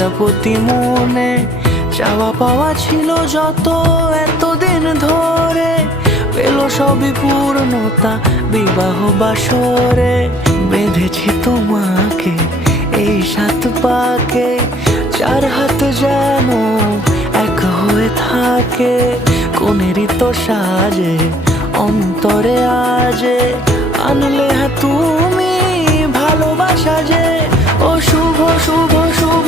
প্রজাপতি মনে চাওয়া পাওয়া ছিল যত এতদিন ধরে, পেল সবই পূর্ণতা বিবাহ বাসরে। বেঁধেছি তোমাকে এই 7 পাকে, 4 হাত যেন এক হয়ে থাকে। কোনেরই তো সাজে অন্তরে আজে আনলে তুমি ভালোবাসা যে। ও শুভ শুভ শুভ